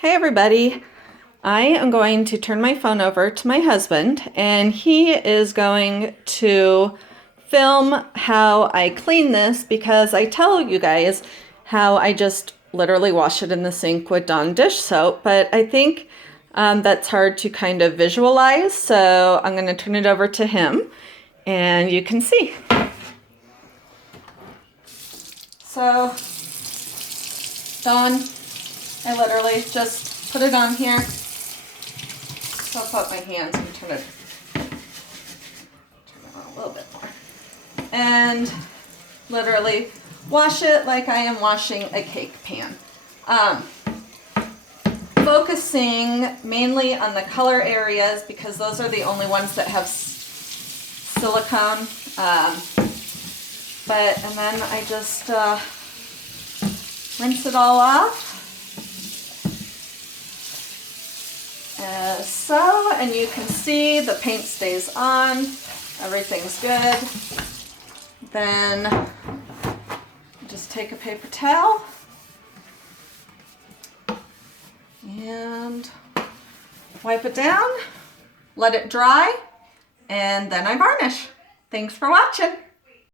Hey everybody, I am going to turn my phone over to my husband and he is going to film how I clean this because I tell you guys how I just literally wash it in the sink with Dawn dish soap, but I think that's hard to kind of visualize, so I'm going to turn it over to him and you can see. So, Dawn, I literally just put it on here. So I'll put my hands and turn it on a little bit more. And literally wash it like I am washing a cake pan. Focusing mainly on the color areas because those are the only ones that have silicone. And then I just rinse it all off. And you can see the paint stays on, everything's good. Then just take a paper towel and wipe it down, let it dry, and then I varnish. Thanks for watching.